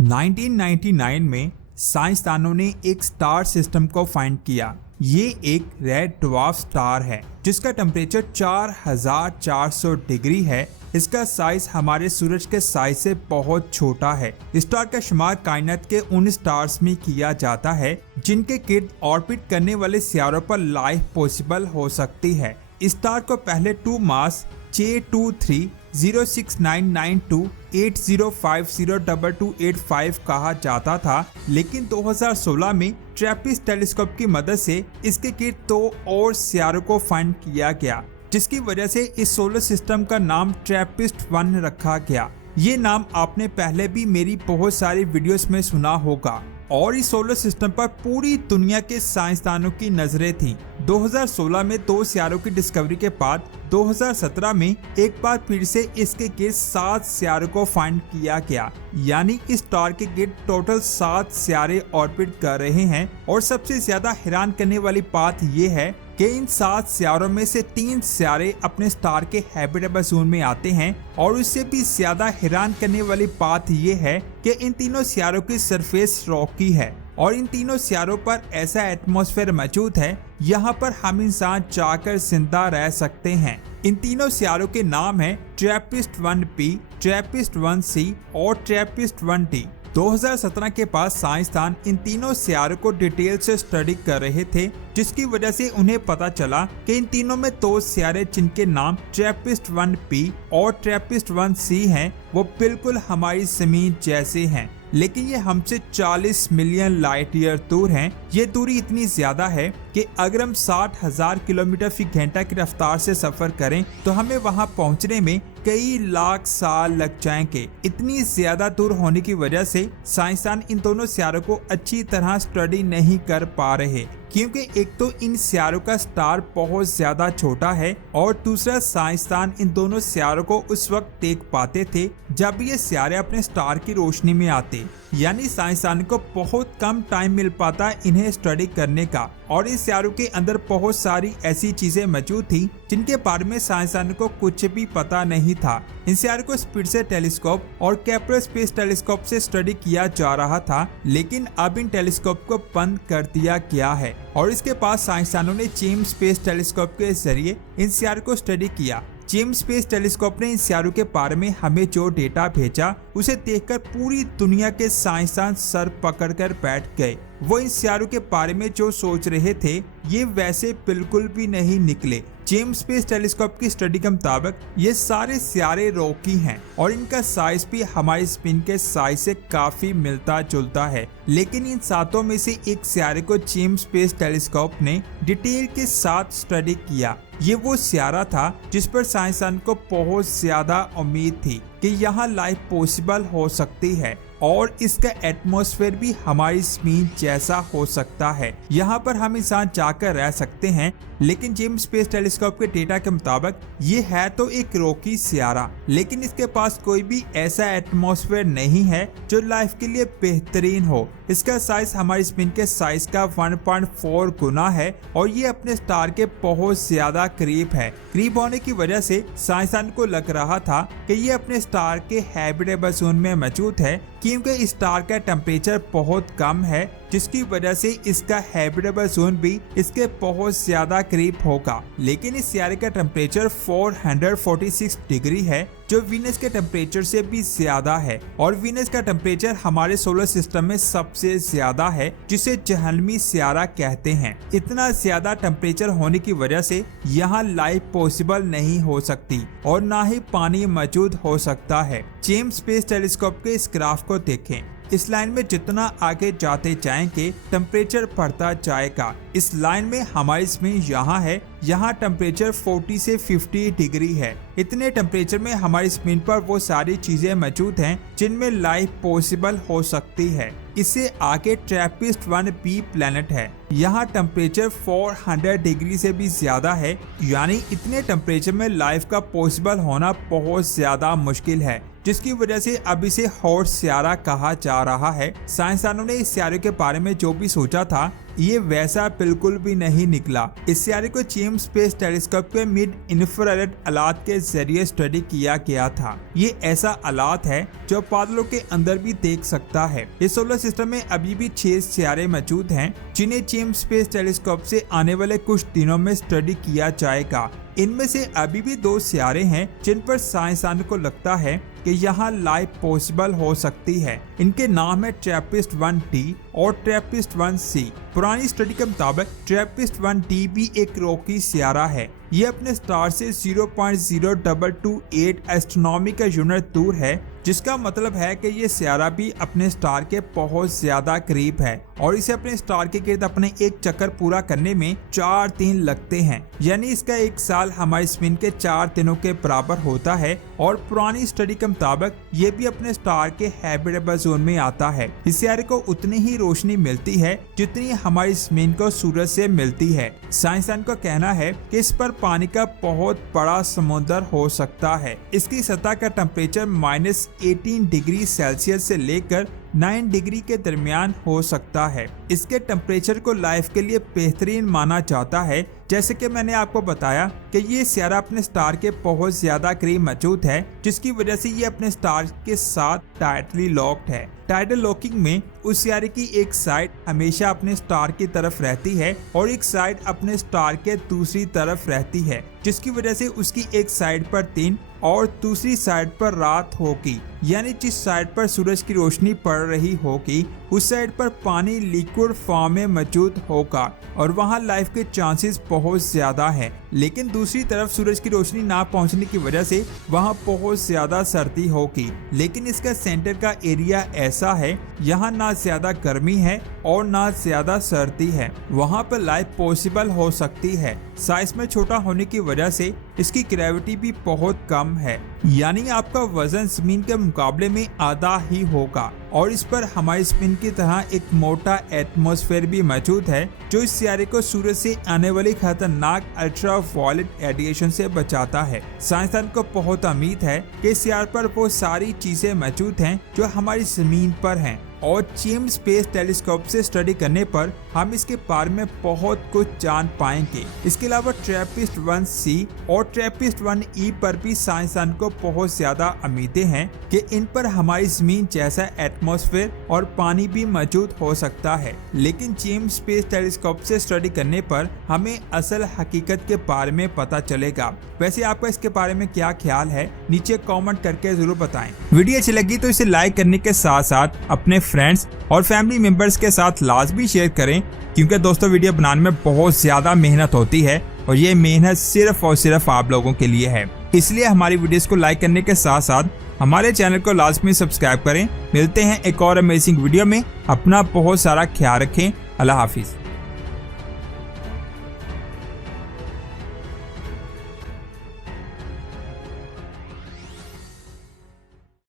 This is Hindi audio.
1999 में साइंसदानों ने एक स्टार सिस्टम को फाइंड किया। ये एक रेड ड्वार्फ स्टार है जिसका टेम्परेचर 4400 डिग्री है। इसका साइज हमारे सूरज के साइज से बहुत छोटा है। स्टार का शुमार कायनात के उन स्टार्स में किया जाता है जिनके गिर्द ऑर्बिट करने वाले सितारों पर लाइफ पॉसिबल हो सकती है। स्टार को पहले 2 मास J23069928050285 कहा जाता था, लेकिन 2016 में ट्रैपिस्ट टेलीस्कोप की मदद से इसके गिर्द 2 और सितारों को फाइंड किया गया, जिसकी वजह से इस सोलर सिस्टम का नाम ट्रैपिस्ट-1 रखा गया। ये नाम आपने पहले भी मेरी बहुत सारी वीडियोस में सुना होगा और इस सोलर सिस्टम पर पूरी दुनिया के साइंसदानों की नजरें थीं। 2016 में 2 सितारों की डिस्कवरी के बाद 2017 में एक बार फिर से इसके गिर्द 7 सितारों को फाइंड किया गया, यानी इस स्टार के गिर्द टोटल 7 सितारे ऑर्बिट कर रहे हैं। और सबसे ज्यादा हैरान करने वाली बात यह है कि इन 7 सितारों में से 3 सितारे अपने स्टार के हैबिटेबल जोन में आते हैं। और उससे भी ज्यादा हैरान करने वाली बात यह है कि इन तीनों सितारों की सरफेस रॉकी है और इन तीनों सितारों पर ऐसा एटमॉस्फेयर मौजूद है यहाँ पर हम इंसान जाकर जिंदा रह सकते हैं। इन तीनों सितारों के नाम है ट्रैपिस्ट-1b, ट्रैपिस्ट-1c और ट्रैपिस्ट-1d। 2017 के बाद साइंसदान इन तीनों सितारों को डिटेल से स्टडी कर रहे थे, जिसकी वजह से उन्हें पता चला कि इन तीनों में 2 सितारे जिनके नाम ट्रैपिस्ट-1b और ट्रैपिस्ट-1c हैं, वो बिल्कुल हमारी जमीन जैसे हैं, लेकिन ये हमसे 40 मिलियन लाइट ईयर दूर हैं। ये दूरी इतनी ज्यादा है कि अगर हम 60,000 किलोमीटर फी घंटा की रफ्तार से सफर करें तो हमें वहां पहुंचने में कई लाख साल लग जाएंगे। इतनी ज्यादा दूर होने की वजह से साइंसदान इन दोनों सितारों को अच्छी तरह स्टडी नहीं कर पा रहे, क्योंकि एक तो इन सितारों का स्टार बहुत ज्यादा छोटा है और दूसरा साइंसदान इन दोनों सितारों को उस वक्त देख पाते थे जब ये सितारे अपने स्टार की रोशनी में आते, यानी साइंसदान को बहुत कम टाइम मिल पाता इन्हें स्टडी करने का। और इस सितारों के अंदर बहुत सारी ऐसी चीजें मौजूद थी जिनके बारे में साइंसदान को कुछ भी पता नहीं था। इन सितारों को स्पिट्जर टेलीस्कोप और केपलर स्पेस टेलीस्कोप से स्टडी किया जा रहा था, लेकिन अब इन टेलीस्कोप को बंद कर दिया गया है और इसके बाद साइंसदानों ने जेम्स स्पेस टेलीस्कोप के जरिए इन सितारों को स्टडी किया। जेम्स स्पेस टेलीस्कोप ने इन सितारों के बारे में हमें जो डेटा भेजा उसे देखकर पूरी दुनिया के साइंसदान सर पकड़कर बैठ गए। वो इन सितारों के बारे में जो सोच रहे थे ये वैसे बिल्कुल भी नहीं निकले। जेम्स स्पेस टेलीस्कोप की स्टडी के मुताबिक ये सारे सितारे रॉकी हैं और इनका साइज भी हमारे स्पिन के साइज से काफी मिलता जुलता है, लेकिन इन 7 में से एक सितारे को जेम्स स्पेस टेलीस्कोप ने डिटेल के साथ स्टडी किया। ये वो सितारा था जिस पर साइंसदान को बहुत ज्यादा उम्मीद थी कि यहाँ लाइफ पॉसिबल हो सकती है और इसका एटमॉस्फेयर भी हमारी जमीन जैसा हो सकता है। यहाँ पर हम इंसान जाकर रह सकते हैं, लेकिन जेम्स स्पेस टेलीस्कोप के डेटा के मुताबिक ये है तो एक रॉकी सितारा, लेकिन इसके पास कोई भी ऐसा एटमॉस्फेयर नहीं है जो लाइफ के लिए बेहतरीन हो। इसका साइज हमारी जमीन के साइज का 1.4 गुना है और ये अपने स्टार के बहुत ज्यादा करीब है। करीब होने की वजह से साइंसदान को लग रहा था कि ये अपने स्टार के हैबिटेबल जोन में मौजूद है, क्योंकि स्टार का टेम्परेचर बहुत कम है, जिसकी वजह से इसका हैबिटेबल जोन भी इसके बहुत ज्यादा करीब होगा। लेकिन इस सितारे का टेम्परेचर 446 डिग्री है, जो वीनस के टेम्परेचर से भी ज्यादा है और वीनस का टेम्परेचर हमारे सोलर सिस्टम में सबसे ज्यादा है, जिसे जहन्नमी सितारा कहते हैं। इतना ज्यादा टेम्परेचर होने की वजह से यहाँ लाइफ पॉसिबल नहीं हो सकती और ना ही पानी मौजूद हो सकता है। जेम्स स्पेस टेलीस्कोप के इस ग्राफ को देखें। इस लाइन में जितना आगे जाते जाएंगे टेम्परेचर बढ़ता जाएगा। इस लाइन में हमारी जमीन यहाँ है, यहाँ टेम्परेचर 40 से 50 डिग्री है। इतने टेम्परेचर में हमारी जमीन पर वो सारी चीजें मौजूद हैं जिनमें लाइफ पॉसिबल हो सकती है। इससे आगे ट्रैपिस्ट-1b प्लेनेट है, यहाँ टेम्परेचर 400 डिग्री से भी ज्यादा है, यानी इतने टेम्परेचर में लाइफ का पॉसिबल होना बहुत ज्यादा मुश्किल है। जिसकी वजह से अब इसे हॉट सियारा कहा जा रहा है। साइंसदानों ने इस सियारे के बारे में जो भी सोचा था ये वैसा बिल्कुल भी नहीं निकला। इस सियारे को जेम्स स्पेस टेलीस्कोप के मिड इंफ्रारेड आलात के जरिए स्टडी किया गया था। ये ऐसा आलात है जो बादलों के अंदर भी देख सकता है। इस सोलर सिस्टम में अभी भी 6 सियारे मौजूद हैं जिन्हें जेम्स स्पेस टेलीस्कोप से आने वाले कुछ दिनों में स्टडी किया जाएगा। इनमें से अभी भी 2 सियारे हैं जिन पर साइंसदानों को लगता है कि यहाँ लाइफ पॉसिबल हो सकती है। इनके नाम है TRAPPIST-1T और TRAPPIST-1C। पुरानी स्टडी के मुताबिक TRAPPIST-1T भी एक रॉकी सियारा है। ये अपने स्टार से 0.0228 एस्ट्रोनॉमिकल यूनिट दूर है, जिसका मतलब है कि ये सियारा भी अपने स्टार के बहुत ज्यादा करीब है और इसे अपने स्टार के गिर्द अपने एक चक्कर पूरा करने में 4 दिन लगते हैं। यानी इसका 1 साल हमारी जमीन के 4 दिनों के बराबर होता है और पुरानी स्टडी के मुताबिक ये भी अपने स्टार के हैबिटेबल जोन में आता है। इस सियारे को उतनी ही रोशनी मिलती है जितनी हमारी जमीन को सूरज से मिलती है। साइंसदान का कहना है कि इस पर पानी का बहुत बड़ा समुद्र हो सकता है। इसकी सतह का टेम्परेचर -18 डिग्री सेल्सियस से लेकर 9 डिग्री के दरमियान हो सकता है। इसके टेम्परेचर को लाइफ के लिए बेहतरीन माना जाता है। जैसे कि मैंने आपको बताया कि ये सियारा अपने स्टार के बहुत ज्यादा करीब मौजूद है, जिसकी वजह से ये अपने स्टार के साथ टाइटली लॉक्ड है। टाइटल लॉकिंग में उस सियारे की एक साइड हमेशा अपने स्टार की तरफ रहती है और एक साइड अपने स्टार के दूसरी तरफ रहती है, जिसकी वजह से उसकी एक साइड पर दिन और दूसरी साइड पर रात होगी। यानी जिस साइड पर सूरज की रोशनी पड़ रही होगी उस साइड पर पानी लिक्विड फॉर्म में मौजूद होगा और वहाँ लाइफ के चांसेस बहुत ज्यादा है। लेकिन दूसरी तरफ सूरज की रोशनी ना पहुँचने की वजह से वहाँ बहुत ज्यादा सर्दी होगी। लेकिन इसका सेंटर का एरिया ऐसा है यहाँ ना ज्यादा गर्मी है और ना ज्यादा सर्दी है। वहाँ पर लाइफ पॉसिबल हो सकती है। साइज में छोटा होने की वजह से इसकी ग्रेविटी भी बहुत कम है, यानी आपका वजन जमीन के मुकाबले में आधा ही होगा और इस पर हमारी जमीन की तरह एक मोटा एटमॉस्फेयर भी मौजूद है जो इस सियारे को सूरज से आने वाली खतरनाक अल्ट्रावायलेट रेडिएशन से बचाता है। साइंसदान को बहुत उम्मीद है कि इस सियारे पर वो सारी चीजें मौजूद हैं जो हमारी जमीन पर हैं और जेम्स स्पेस टेलीस्कोप से स्टडी करने पर हम इसके बारे में बहुत कुछ जान पाएंगे। इसके अलावा TRAPPIST-1C और TRAPPIST-1E पर भी साइंसदान को बहुत ज्यादा उम्मीदें हैं कि इन पर हमारी जमीन जैसा एटमॉस्फेयर और पानी भी मौजूद हो सकता है। लेकिन जेम्स स्पेस टेलीस्कोप से स्टडी करने पर हमें असल हकीकत के बारे में पता चलेगा। वैसे आपका इसके बारे में क्या ख्याल है, नीचे कमेंट करके जरूर बताएं। वीडियो अच्छी लगी तो इसे लाइक करने के साथ साथ अपने फ्रेंड्स और फैमिली मेंबर्स के साथ लाजमी शेयर करें, क्योंकि दोस्तों वीडियो बनाने में बहुत ज्यादा मेहनत होती है और ये मेहनत सिर्फ और सिर्फ आप लोगों के लिए है। इसलिए हमारी वीडियोस को लाइक करने के साथ साथ हमारे चैनल को लाजमी सब्सक्राइब करें। मिलते हैं एक और अमेजिंग वीडियो में। अपना बहुत सारा ख्याल रखें। अल्लाह हाफिज।